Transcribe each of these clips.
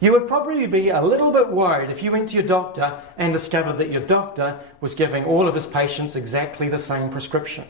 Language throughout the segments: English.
You would probably be a little bit worried if you went to your doctor and discovered that your doctor was giving all of his patients exactly the same prescription.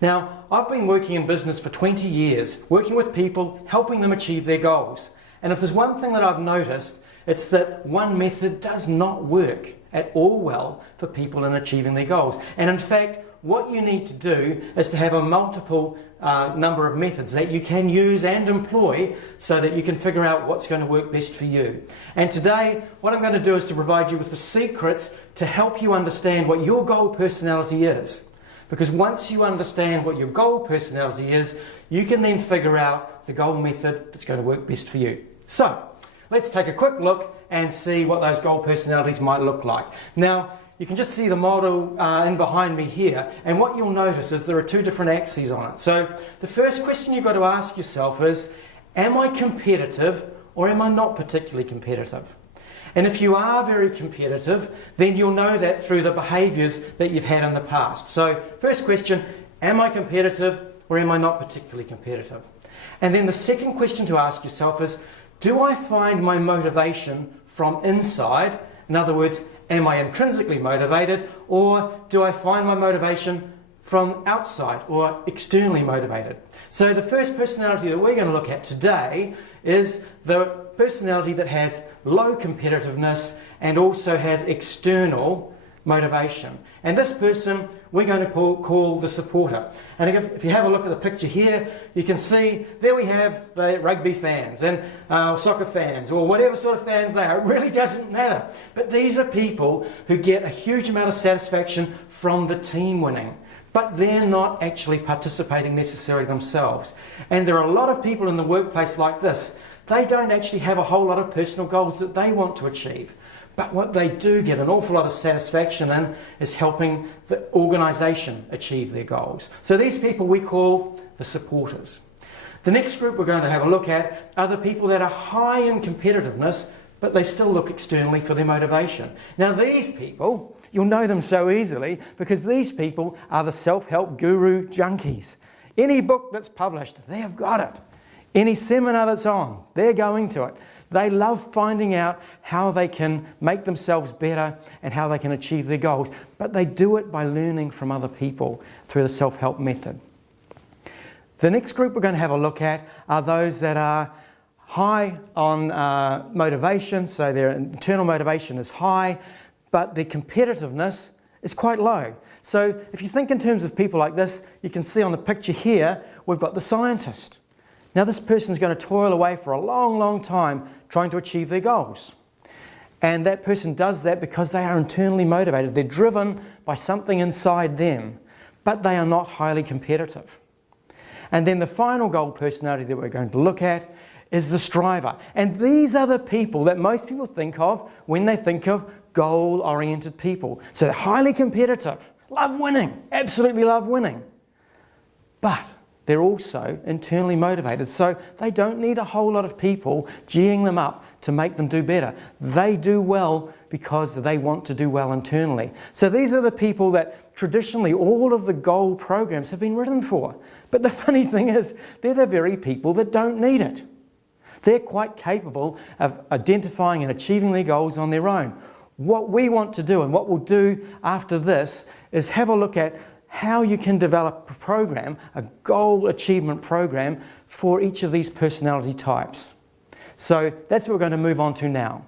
Now, I've been working in business for 20 years, working with people, helping them achieve their goals. And if there's one thing that I've noticed, it's that one method does not work at all well for people in achieving their goals. And in fact, what you need to do is to have a multiple number of methods that you can use and employ so that you can figure out what's going to work best for you. And today, what I'm going to do is to provide you with the secrets to help you understand what your goal personality is. Because once you understand what your goal personality is, you can then figure out the goal method that's going to work best for you. So, let's take a quick look and see what those goal personalities might look like. Now, you can just see the model in behind me here, and what you'll notice is there are two different axes on it. So, the first question you've got to ask yourself is, am I competitive or am I not particularly competitive? And if you are very competitive, then you'll know that through the behaviours that you've had in the past. So, first question, am I competitive or am I not particularly competitive? And then the second question to ask yourself is, do I find my motivation from inside? In other words, am I intrinsically motivated, or do I find my motivation from outside or externally motivated? So the first personality that we're going to look at today is the personality that has low competitiveness and also has external motivation. And this person we're going to call the supporter. And if you have a look at the picture here, you can see there we have the rugby fans and soccer fans, or whatever sort of fans they are. It really doesn't matter. But these are people who get a huge amount of satisfaction from the team winning, but they're not actually participating necessarily themselves. And there are a lot of people in the workplace like this. They don't actually have a whole lot of personal goals that they want to achieve. But what they do get an awful lot of satisfaction in is helping the organisation achieve their goals. So these people we call the supporters. The next group we're going to have a look at are the people that are high in competitiveness, but they still look externally for their motivation. Now these people, you'll know them so easily because these people are the self-help guru junkies. Any book that's published, they have got it. Any seminar that's on, they're going to it. They love finding out how they can make themselves better and how they can achieve their goals, but they do it by learning from other people through the self-help method. The next group we're going to have a look at are those that are high on motivation, so their internal motivation is high, but their competitiveness is quite low. So if you think in terms of people like this, you can see on the picture here, we've got the scientist. Now this person is going to toil away for a long, long time trying to achieve their goals. And that person does that because they are internally motivated. They're driven by something inside them, but they are not highly competitive. And then the final goal personality that we're going to look at is the striver. And these are the people that most people think of when they think of goal-oriented people. So they're highly competitive, love winning, absolutely love winning. But they're also internally motivated, so they don't need a whole lot of people geeing them up to make them do better. They do well because they want to do well internally. So these are the people that traditionally all of the goal programs have been written for. But the funny thing is, they're the very people that don't need it. They're quite capable of identifying and achieving their goals on their own. What we want to do, and what we'll do after this, is have a look at how you can develop a program, a goal achievement program for each of these personality types. So that's what we're going to move on to now.